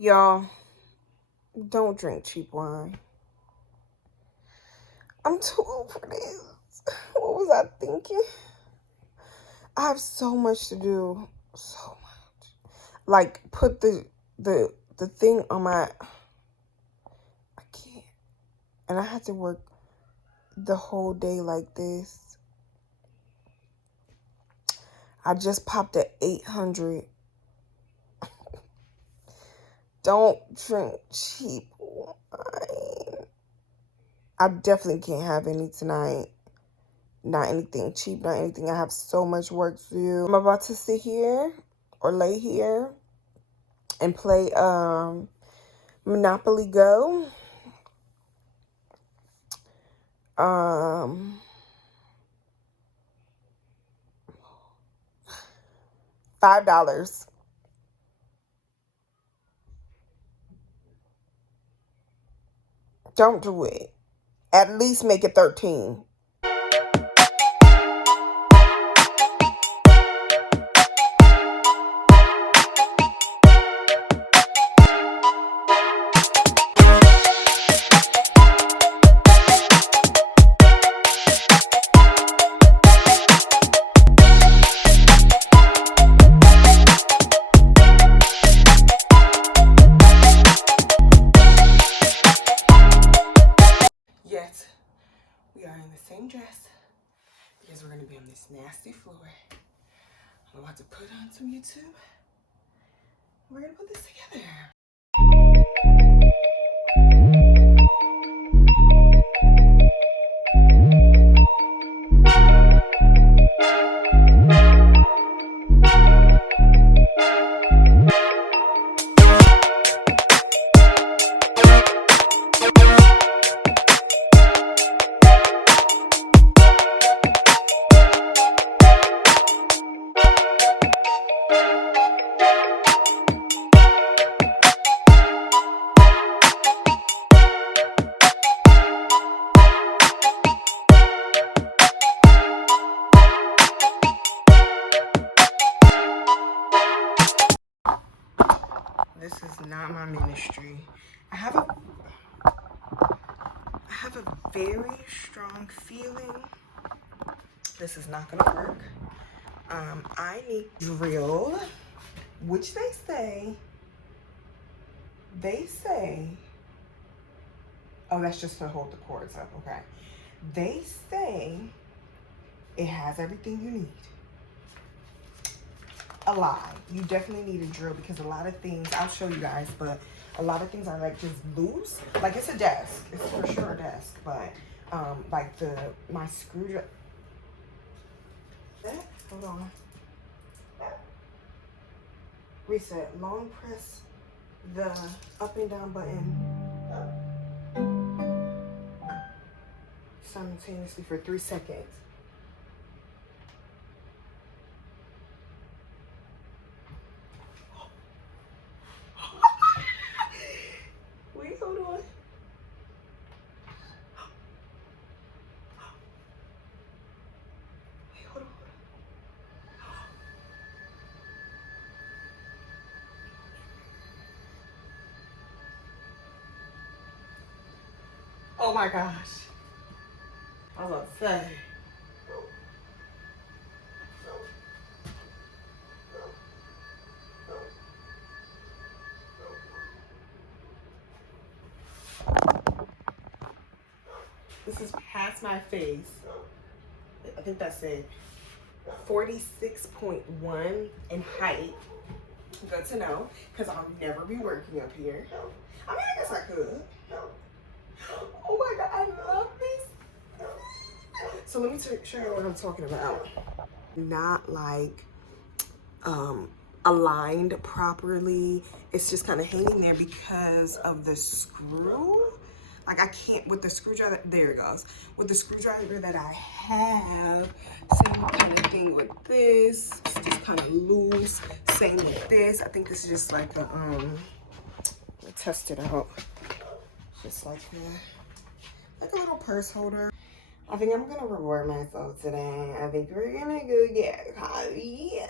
Y'all, don't drink cheap wine. I'm too old for this. What was I thinking? I have so much to do. So much. Like, put the thing on my... I can't. And I had to work the whole day like this. I just popped at 800. Don't drink cheap wine. I definitely can't have any tonight. Not anything cheap, not anything. I have so much work to do. I'm about to sit here or lay here and play Monopoly Go. $5. Don't do it. At least make it 13. Yes, we are in the same dress because we're going to be on this nasty floor. I'm about to put on some YouTube. We're going to put this together. This is not my ministry. I have a very strong feeling this is not gonna work. I need drill, which they say, oh, that's just to hold the cords up, okay. They say it has everything you need. A lie. You definitely need a drill because a lot of things, I'll show you guys, but a lot of things are like just loose. Like it's a desk. It's for sure a desk, but like my screwdriver. Hold on. Reset. Long press the up and down button simultaneously for 3 seconds. Wait, hold on. Wait, hold on. Oh my gosh. I was about to say. This is past my face. I think that's it. 46.1 in height. Good to know, because I'll never be working up here. I mean, I guess I could. Oh my God, I love this. So let me show you what I'm talking about. Not like aligned properly. It's just kind of hanging there because of the screw. Like I can't, with the screwdriver, there it goes. With the screwdriver that I have, same kind of thing with this. It's just kind of loose. Same with this. I think this is just like a, let's test it out. Just like a little purse holder. I think I'm gonna reward myself today. I think we're gonna go get coffee.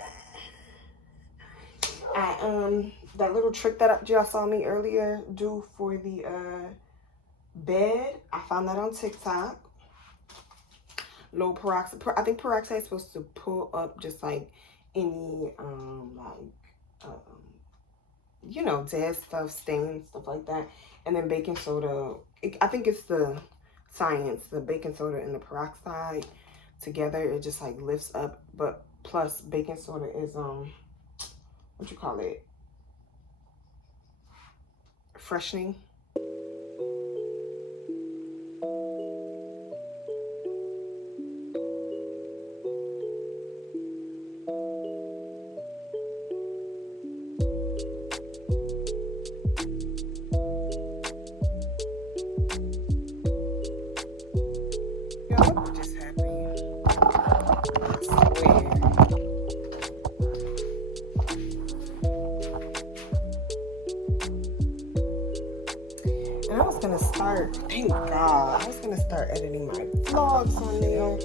That little trick that y'all saw me earlier do for the bed, I found that on TikTok. Low peroxide. I think peroxide is supposed to pull up just like any you know, dead stuff, stains, stuff like that. And then baking soda, I think it's the science, the baking soda and the peroxide together, it just like lifts up. But plus baking soda is what you call it, freshening. Thank God. I was gonna start editing my vlogs on there.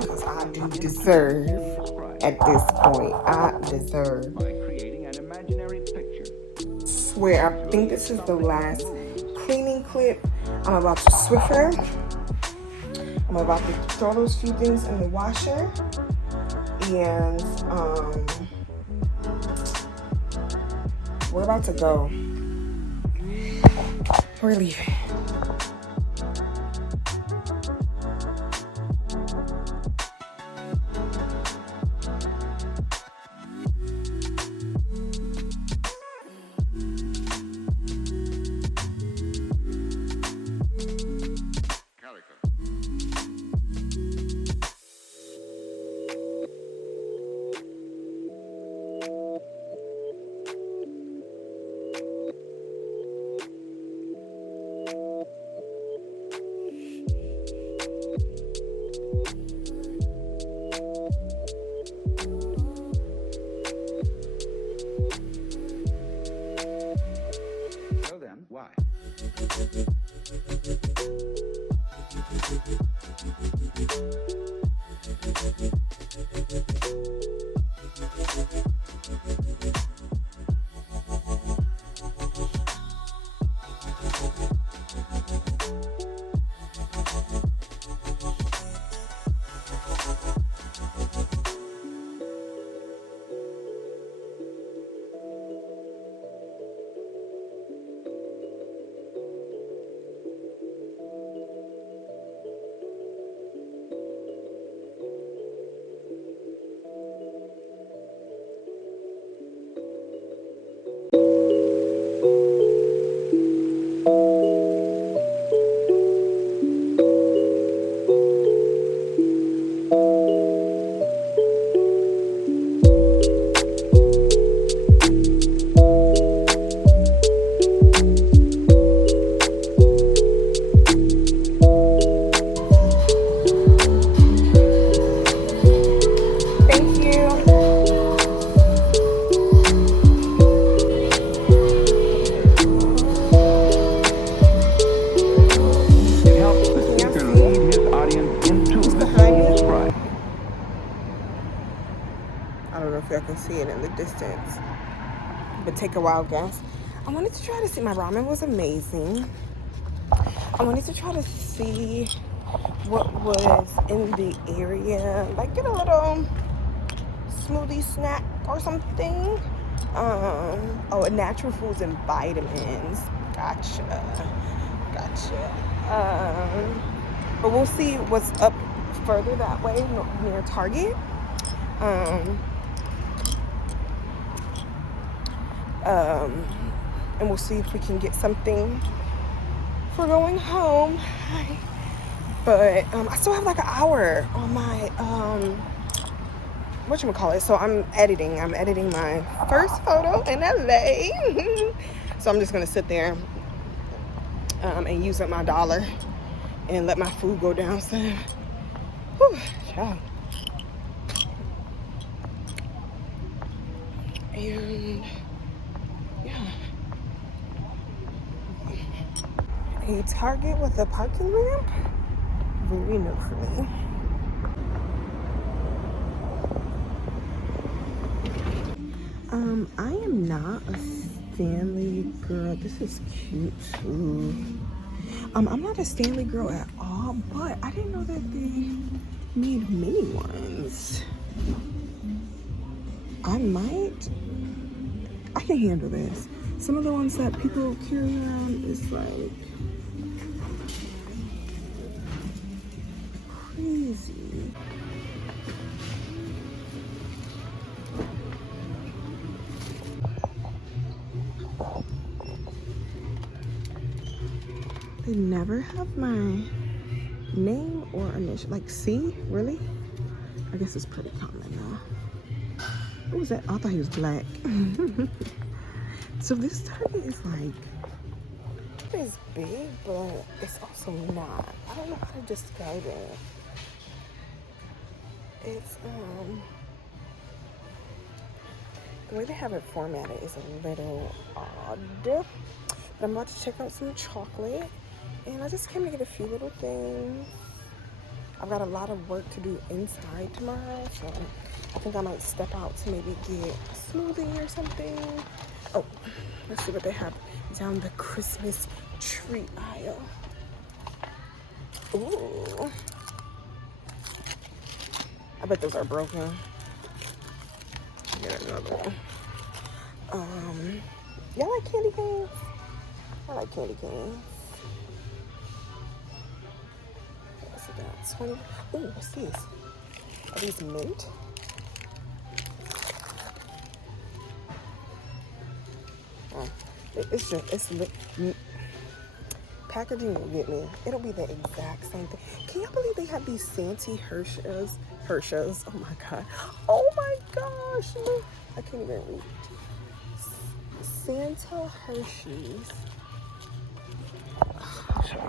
Because I do deserve, at this point, I deserve. By creating an imaginary picture. Swear, I think this is the last cleaning clip. I'm about to Swiffer. I'm about to throw those few things in the washer. And we're about to go. We're leaving. Why? I can see it in the distance, but take a wild guess. I wanted to try to see, my ramen was amazing. I wanted to try to see what was in the area, like get a little smoothie snack or something. Oh, natural foods and vitamins. Gotcha. But we'll see what's up further that way near Target. And we'll see if we can get something for going home. But I still have like an hour on my whatchamacallit. So I'm editing my first photo in LA. So I'm just gonna sit there and use up my $1 and let my food go down some. Whew, child. And yeah, a Target with a parking ramp, very new for me. I am not a Stanley girl. This is cute too. I'm not a Stanley girl at all, but I didn't know that they made mini ones. I can handle this. Some of the ones that people carry around is like crazy. They never have my name or initial. Like, C? Really? I guess it's pretty common now. What was that? I thought he was black. So this Target is like, it's big, but it's also not. I don't know how to describe it. It's, the way they have it formatted is a little odd. But I'm about to check out some chocolate. And I just came to get a few little things. I've got a lot of work to do inside tomorrow, so I think I might step out to maybe get a smoothie or something. Oh, let's see what they have down the Christmas tree aisle. Ooh. I bet those are broken. Get another one. Y'all like candy canes? I like candy canes. What's that? 20. Ooh, what's these? Are these mint? Oh, packaging will get me. It'll be the exact same thing. Can y'all believe they have these Santa Hershey's? Oh my god. Oh my gosh. Look. I can't even read. Santa Hershey's. I'll show you.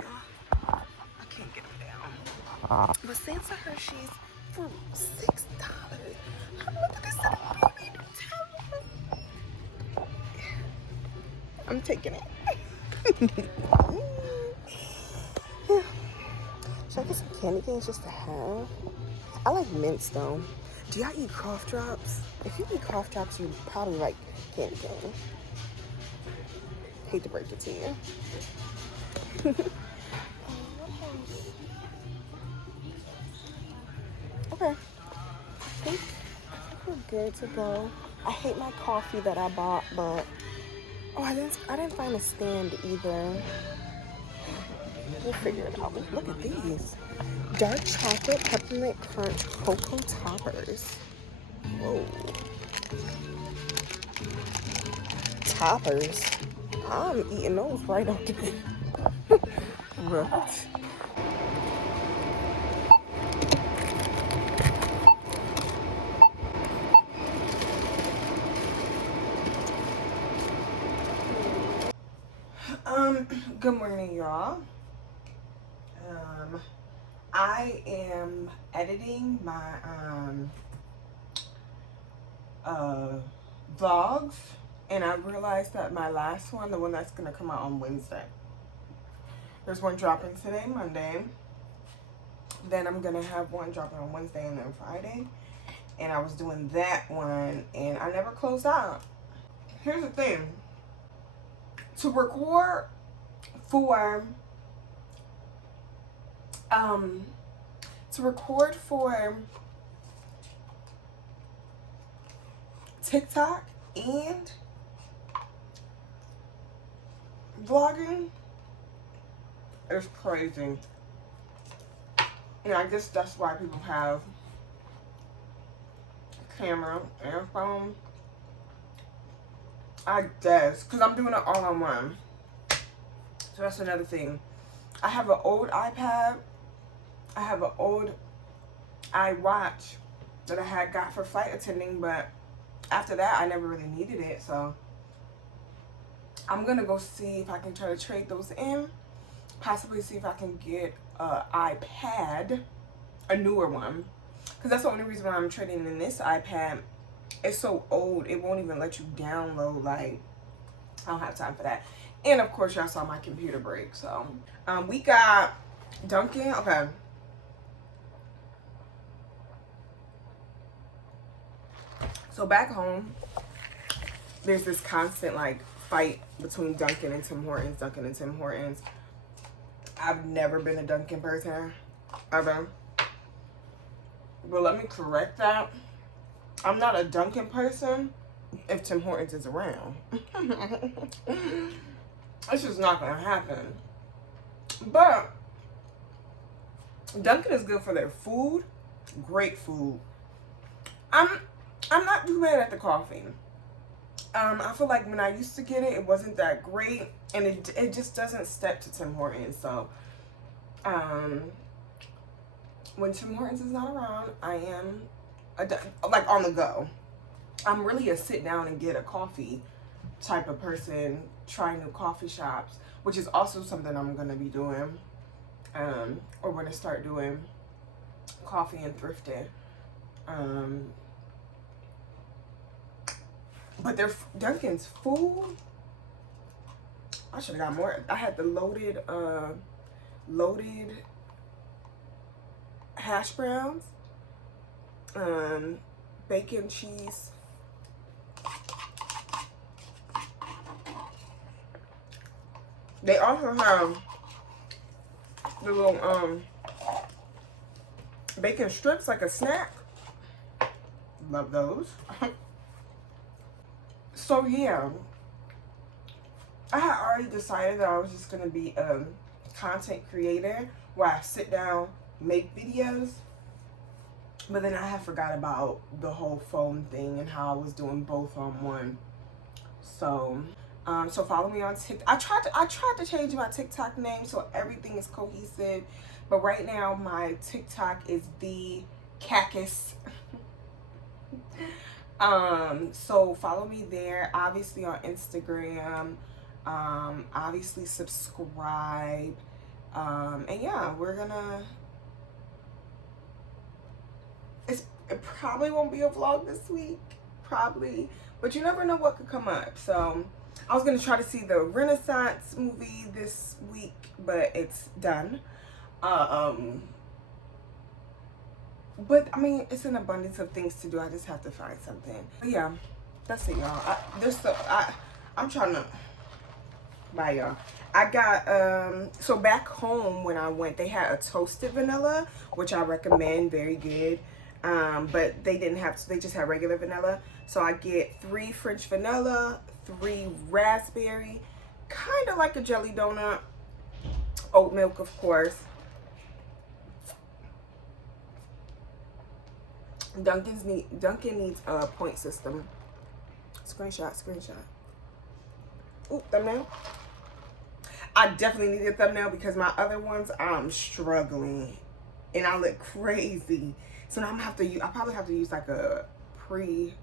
I can't get them down. But Santa Hershey's for $6. Look at this little baby. I'm taking it. Should I get some candy canes just to have? I like mints though. Do y'all eat cough drops? If you eat cough drops, you probably like candy canes. Hate to break it to you. Okay. I think we're good to go. I hate my coffee that I bought, but I didn't find a stand either. We'll figure it out. Look at these. Dark chocolate peppermint crunch cocoa toppers. Whoa. Toppers. I'm eating those right up there. Right. Good morning, y'all. I am editing my vlogs, and I realized that my last one, the one that's gonna come out on Wednesday, there's one dropping today, Monday, then I'm gonna have one dropping on Wednesday and then Friday, and I was doing that one and I never closed out. Here's the thing, to record for TikTok and vlogging is crazy. And I guess that's why people have a camera and a phone. I guess, because I'm doing it all on one. So that's another thing. I have an old iPad. I have an old iWatch that I had got for flight attending, but after that I never really needed it. So I'm gonna go see if I can try to trade those in, possibly see if I can get an iPad, a newer one, because that's the only reason why I'm trading in this iPad. It's so old, it won't even let you download. Like, I don't have time for that. And of course y'all saw my computer break. So we got Dunkin'. Okay, so back home there's this constant like fight between Dunkin' and Tim Hortons, Dunkin' and Tim Hortons. I've never been a Dunkin' person, ever. But let me correct that. I'm not a Dunkin' person if Tim Hortons is around. It's just not gonna happen. But Dunkin' is good for their food. Great food. I'm not too bad at the coffee. I feel like when I used to get it, it wasn't that great, and it just doesn't step to Tim Hortons. So, when Tim Hortons is not around, I am like on the go. I'm really a sit down and get a coffee type of person, trying new coffee shops, which is also something I'm gonna be doing, or gonna start doing, coffee and thrifting. But their Dunkin's food, I should have got more. I had the loaded hash browns, bacon, cheese. They also have the little bacon strips, like a snack. Love those. So yeah, I had already decided that I was just gonna be a content creator where I sit down, make videos, but then I had forgot about the whole phone thing and how I was doing both on one. So so follow me on TikTok. I tried to change my TikTok name so everything is cohesive, but right now my TikTok is the Cactus. So follow me there, obviously on Instagram, obviously subscribe, and yeah, we're gonna, it probably won't be a vlog this week, probably, but you never know what could come up. So I was gonna try to see the Renaissance movie this week, but it's done. But I mean, it's an abundance of things to do. I just have to find something. But yeah, that's it, y'all. I'm trying to bye, y'all. I got so back home when I went, they had a toasted vanilla, which I recommend, very good. But they didn't have, they just had regular vanilla. So I get 3 French vanilla, 3 raspberry, kind of like a jelly donut, oat milk, of course. Dunkin' needs a point system. Screenshot. Ooh, thumbnail. I definitely need a thumbnail because my other ones, I'm struggling and I look crazy. So now I probably have to use like a pre.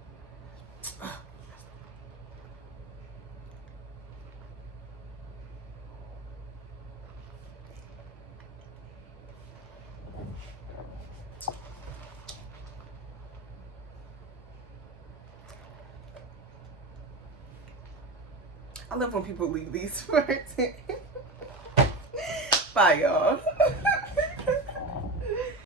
I love when people leave these first. Bye, y'all.